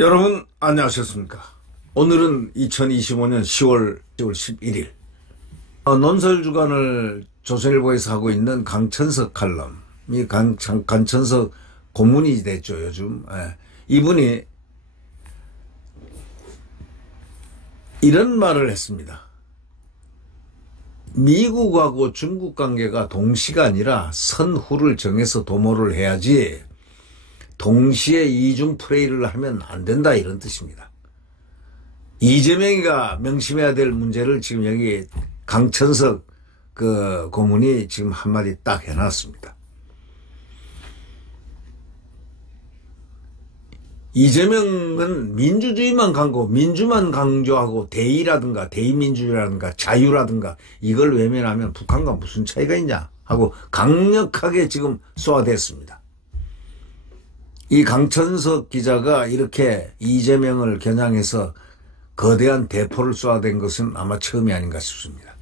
여러분 안녕하셨습니까? 오늘은 2025년 10월 11일 논설 주간을 조선일보에서 하고 있는 강천석 칼럼, 이 강천석 고문이 됐죠 요즘. 이분이 이런 말을 했습니다. 미국하고 중국 관계가 동시가 아니라 선후를 정해서 도모를 해야지 동시에 이중 플레이를 하면 안 된다, 이런 뜻입니다. 이재명이가 명심해야 될 문제를 지금 여기 강천석 그 고문이 지금 한마디 딱 해놨습니다. 이재명은 민주주의만 강조, 민주만 강조하고 대의라든가 대의민주주의라든가 자유라든가 이걸 외면하면 북한과 무슨 차이가 있냐 하고 강력하게 지금 쏘아댔습니다. 이 강천석 기자가 이렇게 이재명을 겨냥해서 거대한 대포를 쏘아댄 것은 아마 처음이 아닌가 싶습니다.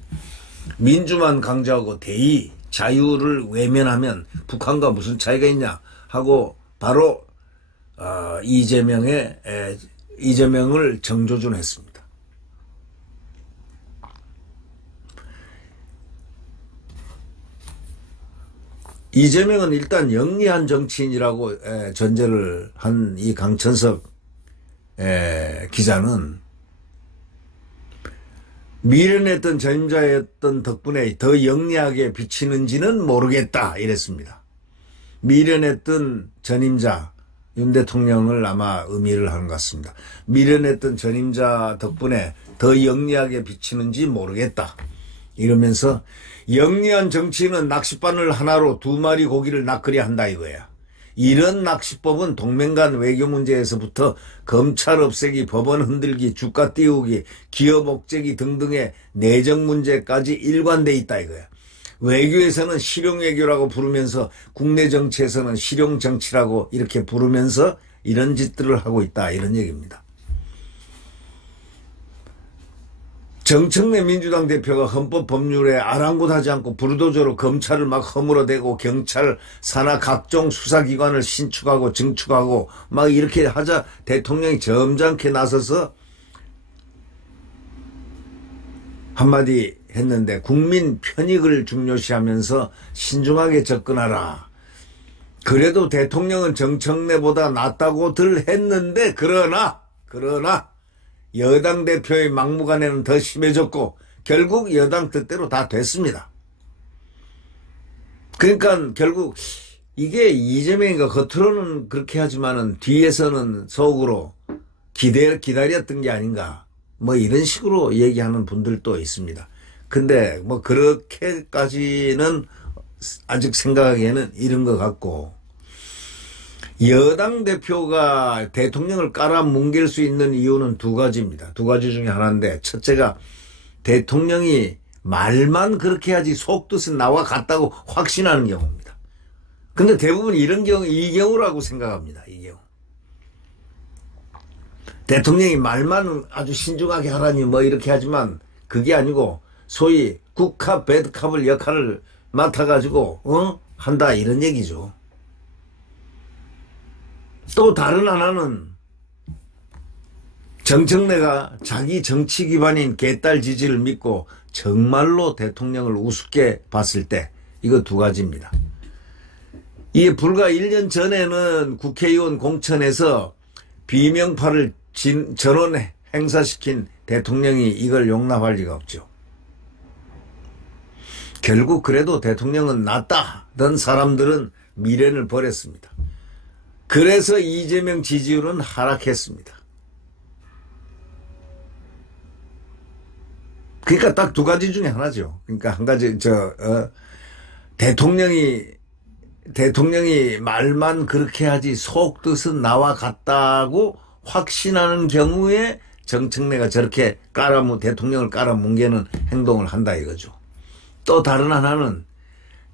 민주만 강조하고 대의, 자유를 외면하면 북한과 무슨 차이가 있냐 하고 바로 이재명을 정조준했습니다. 이재명은 일단 영리한 정치인이라고 전제를 한 이 강천석 기자는 미련했던 전임자였던 덕분에 더 영리하게 비치는지는 모르겠다, 이랬습니다. 미련했던 전임자 윤 대통령을 아마 의미를 하는 것 같습니다. 미련했던 전임자 덕분에 더 영리하게 비치는지 모르겠다 이러면서 영리한 정치인은 낚싯바늘 하나로 두 마리 고기를 낚으려 한다 이거야. 이런 낚시법은 동맹간 외교 문제에서부터 검찰 없애기, 법원 흔들기, 주가 띄우기, 기업 억제기 등등의 내정 문제까지 일관돼 있다 이거야. 외교에서는 실용외교라고 부르면서 국내 정치에서는 실용정치라고 이렇게 부르면서 이런 짓들을 하고 있다, 이런 얘기입니다. 정청래 민주당 대표가 헌법 법률에 아랑곳하지 않고 불도저로 검찰을 막 허물어대고 경찰, 산하 각종 수사기관을 신축하고 증축하고 막 이렇게 하자 대통령이 점잖게 나서서 한마디 했는데, 국민 편익을 중요시하면서 신중하게 접근하라. 그래도 대통령은 정청래보다 낫다고들 했는데 그러나 여당 대표의 막무가내는 더 심해졌고 결국 여당 뜻대로 다 됐습니다. 그러니까 결국 이게 이재명이가 겉으로는 그렇게 하지만은 뒤에서는 속으로 기다렸던 게 아닌가, 뭐 이런 식으로 얘기하는 분들도 있습니다. 근데 뭐 그렇게까지는 아직 생각하기에는 이른 것 같고, 여당 대표가 대통령을 깔아뭉갤 수 있는 이유는 두 가지입니다. 두 가지 중에 하나인데, 첫째가 대통령이 말만 그렇게 하지 속뜻은 나와 같다고 확신하는 경우입니다. 근데 대부분 이런 경우, 이 경우라고 생각합니다. 이 경우. 대통령이 말만 아주 신중하게 하라니 뭐 이렇게 하지만 그게 아니고 소위 굿캅, 배드캅을 역할을 맡아가지고 한다, 이런 얘기죠. 또 다른 하나는 정청래가 자기 정치 기반인 개딸 지지를 믿고 정말로 대통령을 우습게 봤을 때, 이거 두 가지입니다. 이게 불과 1년 전에는 국회의원 공천에서 비명파를 전원 행사시킨 대통령이 이걸 용납할 리가 없죠. 결국 그래도 대통령은 낫다던 사람들은 미련을 버렸습니다. 그래서 이재명 지지율은 하락했습니다. 그러니까 딱 두 가지 중에 하나죠. 그러니까 한 가지 대통령이 말만 그렇게 하지 속뜻은 나와 같다고 확신하는 경우에 정청래가 저렇게 대통령을 깔아뭉개는 행동을 한다 이거죠. 또 다른 하나는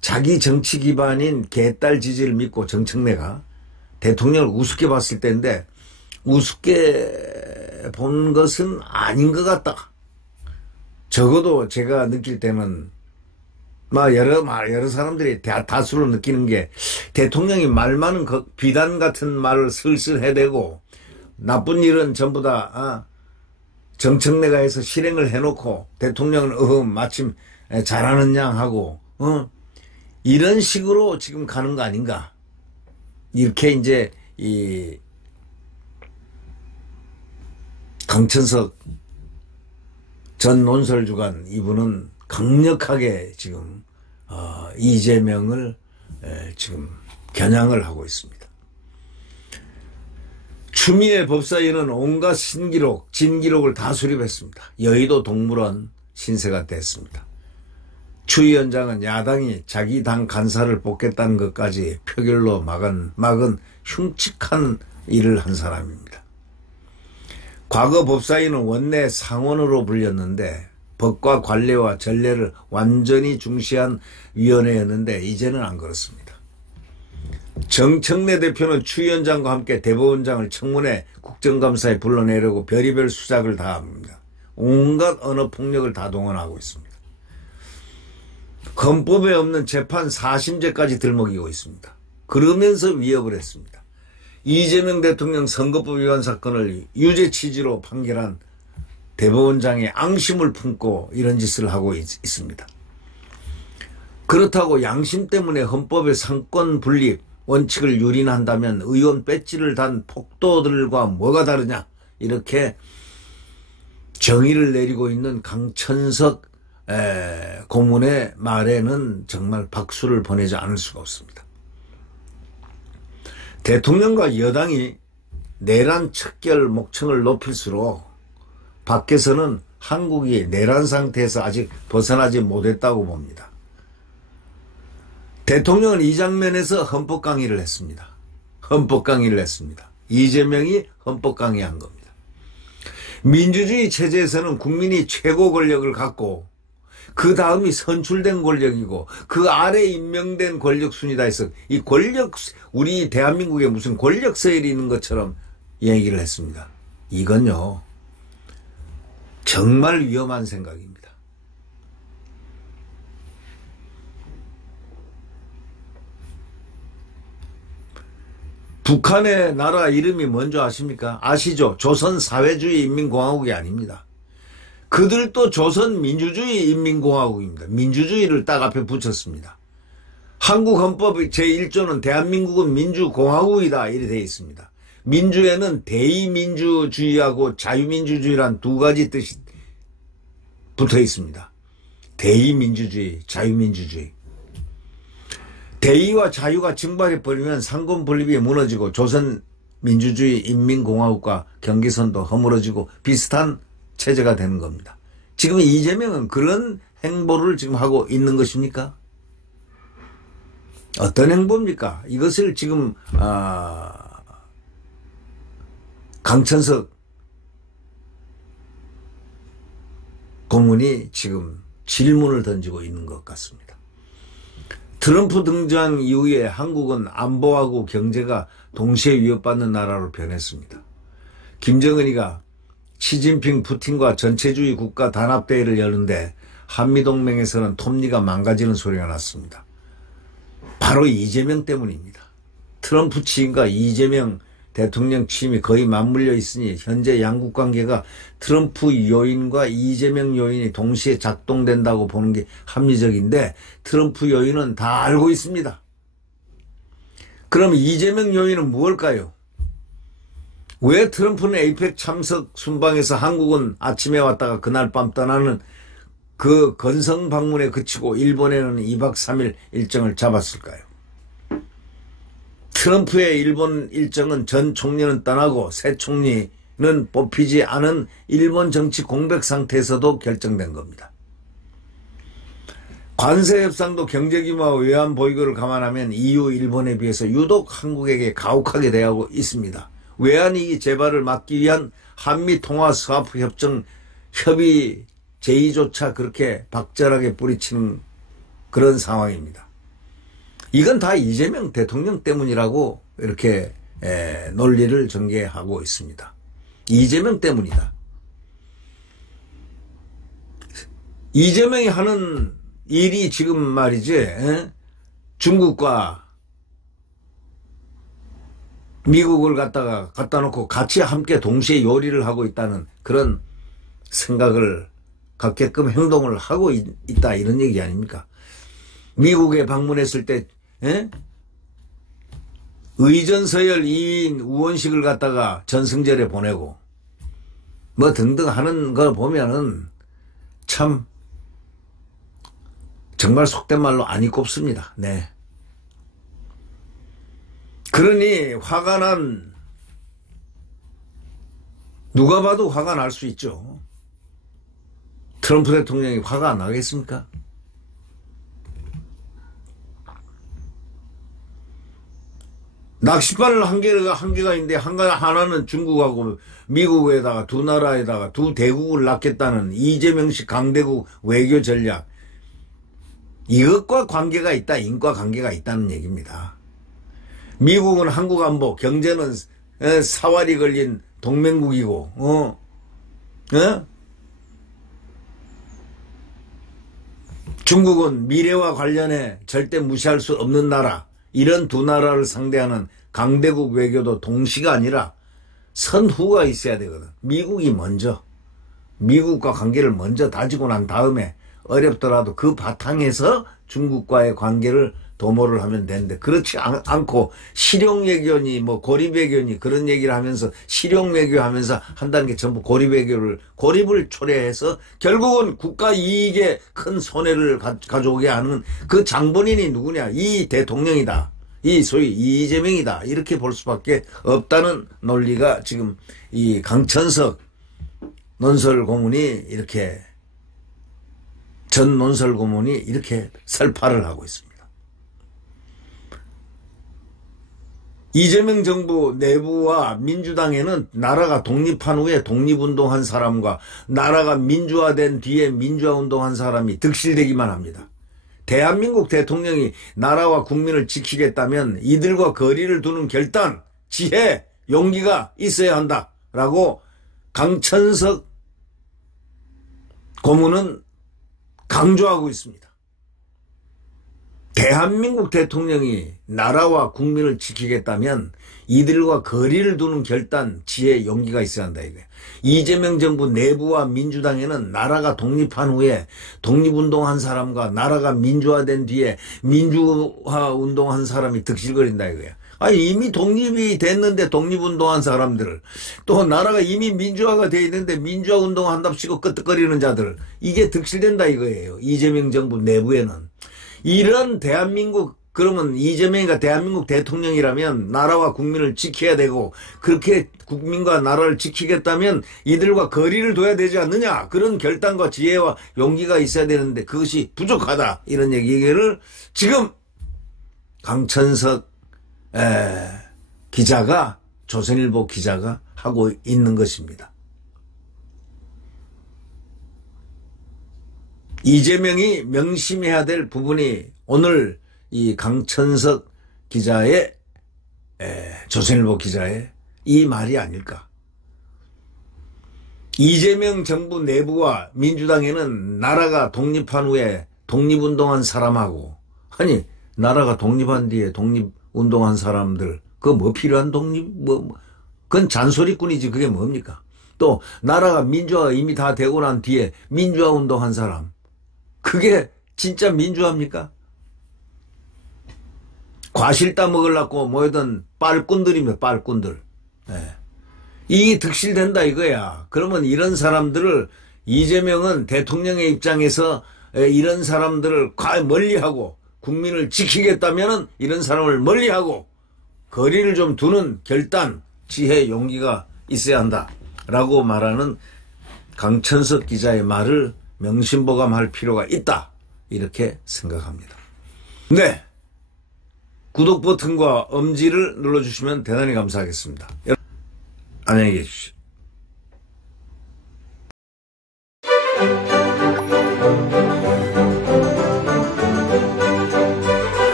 자기 정치 기반인 개딸 지지를 믿고 정청래가 대통령을 우습게 봤을 때인데, 우습게 본 것은 아닌 것 같다. 적어도 제가 느낄 때는 여러 사람들이 다수로 느끼는 게 대통령이 말 많은 비단 같은 말을 슬슬 해대고 나쁜 일은 전부 다 정청래가 해서 실행을 해놓고 대통령은 마침 잘하는 양 하고 이런 식으로 지금 가는 거 아닌가. 이렇게 이제 이 강천석 전 논설주간 이분은 강력하게 지금 이재명을 지금 겨냥을 하고 있습니다. 추미애 법사위는 온갖 신기록, 진기록을 다 수립했습니다. 여의도 동물원 신세가 됐습니다. 추 위원장은 야당이 자기 당 간사를 뽑겠다는 것까지 표결로 막은 흉측한 일을 한 사람입니다. 과거 법사위는 원내 상원으로 불렸는데 법과 관례와 전례를 완전히 중시한 위원회였는데 이제는 안 그렇습니다. 정청래 대표는 추 위원장과 함께 대법원장을 청문회 국정감사에 불러내려고 별의별 수작을 다 합니다. 온갖 언어폭력을 다 동원하고 있습니다. 헌법에 없는 재판 4심제까지 들먹이고 있습니다. 그러면서 위협을 했습니다. 이재명 대통령 선거법 위반 사건을 유죄 취지로 판결한 대법원장의 앙심을 품고 이런 짓을 하고 있습니다. 그렇다고 양심 때문에 헌법의 상권 분립 원칙을 유린한다면 의원 배지를 단 폭도들과 뭐가 다르냐 이렇게 정의를 내리고 있는 강천석 고문의 말에는 정말 박수를 보내지 않을 수가 없습니다. 대통령과 여당이 내란 척결 목청을 높일수록 밖에서는 한국이 내란 상태에서 아직 벗어나지 못했다고 봅니다. 대통령은 이 장면에서 헌법 강의를 했습니다. 헌법 강의를 했습니다. 이재명이 헌법 강의한 겁니다. 민주주의 체제에서는 국민이 최고 권력을 갖고 그 다음이 선출된 권력이고 그 아래 임명된 권력 순이다 해서 이 권력 우리 대한민국에 무슨 권력 서열이 있는 것처럼 얘기를 했습니다. 이건요 정말 위험한 생각입니다. 북한의 나라 이름이 뭔지 아십니까? 아시죠? 조선사회주의 인민공화국이 아닙니다. 그들도 조선민주주의 인민공화국입니다. 민주주의를 딱 앞에 붙였습니다. 한국 헌법 제1조는 대한민국은 민주공화국이다 이렇게 되어 있습니다. 민주에는 대의민주주의하고 자유민주주의란 두 가지 뜻이 붙어 있습니다. 대의민주주의, 자유민주주의. 대의와 자유가 증발해버리면 상권 분립이 무너지고 조선민주주의 인민공화국과 경계선도 허물어지고 비슷한 체제가 되는 겁니다. 지금 이재명은 그런 행보를 지금 하고 있는 것입니까? 어떤 행보입니까? 이것을 지금 강천석 고문이 지금 질문을 던지고 있는 것 같습니다. 트럼프 등장 이후에 한국은 안보하고 경제가 동시에 위협받는 나라로 변했습니다. 김정은이가 시진핑, 푸틴과 전체주의 국가 단합대회를 여는데 한미동맹에서는 톱니가 망가지는 소리가 났습니다. 바로 이재명 때문입니다. 트럼프 취임과 이재명 대통령 취임이 거의 맞물려 있으니 현재 양국 관계가 트럼프 요인과 이재명 요인이 동시에 작동된다고 보는 게 합리적인데 트럼프 요인은 다 알고 있습니다. 그럼 이재명 요인은 무엇일까요? 왜 트럼프는 에이펙 참석 순방에서 한국은 아침에 왔다가 그날 밤 떠나는 그 건성 방문에 그치고 일본에는 2박 3일 일정을 잡았을까요? 트럼프의 일본 일정은 전 총리는 떠나고 새 총리는 뽑히지 않은 일본 정치 공백 상태에서도 결정된 겁니다. 관세 협상도 경제 규모와 외환 보유고를 감안하면 EU, 일본에 비해서 유독 한국에게 가혹하게 대하고 있습니다. 외환위기 재발을 막기 위한 한미 통화 스와프 협정 협의 제의조차 그렇게 박절하게 뿌리치는 그런 상황입니다. 이건 다 이재명 대통령 때문이라고 이렇게 논리를 전개하고 있습니다. 이재명 때문이다. 이재명이 하는 일이 지금 말이지, 중국과 미국을 갖다 놓고 같이 함께 동시에 요리를 하고 있다는 그런 생각을 갖게끔 행동을 하고 있다, 이런 얘기 아닙니까? 미국에 방문했을 때 의전서열 2인 우원식을 갖다가 전승절에 보내고 뭐 등등 하는 거 보면은 참 정말 속된 말로 안이 꼽습니다. 네. 그러니 화가 난, 누가 봐도 화가 날 수 있죠. 트럼프 대통령이 화가 안 나겠습니까? 낚싯바늘 한 개가 있는데 하나는 중국하고 미국에다가 두 나라에다가 두 대국을 낳겠다는 이재명식 강대국 외교 전략. 이것과 관계가 있다, 인과 관계가 있다는 얘기입니다. 미국은 한국 안보, 경제는 사활이 걸린 동맹국이고, 중국은 미래와 관련해 절대 무시할 수 없는 나라, 이런 두 나라를 상대하는 강대국 외교도 동시가 아니라 선후가 있어야 되거든. 미국이 먼저, 미국과 관계를 먼저 다지고 난 다음에 어렵더라도 그 바탕에서 중국과의 관계를 도모를 하면 되는데, 그렇지 않고 실용외교니 뭐 고립외교니 그런 얘기를 하면서 실용외교 하면서 한다는 게 전부 고립을 초래해서 결국은 국가 이익에 큰 손해를 가져오게 하는 그 장본인이 누구냐? 이 대통령이다. 이 소위 이재명이다. 이렇게 볼 수밖에 없다는 논리가 지금 이 강천석 논설고문이 이렇게, 전 논설고문이 이렇게 설파를 하고 있습니다. 이재명 정부 내부와 민주당에는 나라가 독립한 후에 독립운동한 사람과 나라가 민주화된 뒤에 민주화운동한 사람이 득실되기만 합니다. 대한민국 대통령이 나라와 국민을 지키겠다면 이들과 거리를 두는 결단, 지혜, 용기가 있어야 한다라고 강천석 고문은 강조하고 있습니다. 대한민국 대통령이 나라와 국민을 지키겠다면 이들과 거리를 두는 결단, 지혜, 용기가 있어야 한다 이거예요. 이재명 정부 내부와 민주당에는 나라가 독립한 후에 독립운동한 사람과 나라가 민주화된 뒤에 민주화운동한 사람이 득실거린다 이거예요. 아니, 이미 독립이 됐는데 독립운동한 사람들을, 또 나라가 이미 민주화가 돼 있는데 민주화운동 한답시고 끄떡거리는 자들, 이게 득실된다 이거예요. 이재명 정부 내부에는. 이런 대한민국, 그러면 이재명이가 대한민국 대통령이라면 나라와 국민을 지켜야 되고, 그렇게 국민과 나라를 지키겠다면 이들과 거리를 둬야 되지 않느냐, 그런 결단과 지혜와 용기가 있어야 되는데 그것이 부족하다, 이런 얘기를 지금 강천석 기자가, 조선일보 기자가 하고 있는 것입니다. 이재명이 명심해야 될 부분이 오늘 이 강천석 기자의, 조선일보 기자의 이 말이 아닐까. 이재명 정부 내부와 민주당에는 나라가 독립한 후에 독립운동한 사람하고, 아니, 나라가 독립한 뒤에 독립운동한 사람들, 그거 뭐 필요한 독립? 그건 잔소리꾼이지, 그게 뭡니까? 또, 나라가 민주화가 이미 다 되고 난 뒤에 민주화 운동한 사람, 그게 진짜 민주화입니까? 과실 따먹으려고 모이던 빨꾼들입니다, 빨꾼들. 이게 득실된다 이거야. 그러면 이런 사람들을, 이재명은 대통령의 입장에서 이런 사람들을 멀리하고, 국민을 지키겠다면 이런 사람을 멀리하고 거리를 좀 두는 결단, 지혜, 용기가 있어야 한다라고 말하는 강천석 기자의 말을 명심보감할 필요가 있다, 이렇게 생각합니다. 네, 구독 버튼과 엄지를 눌러주시면 대단히 감사하겠습니다. 안녕히 계십시오.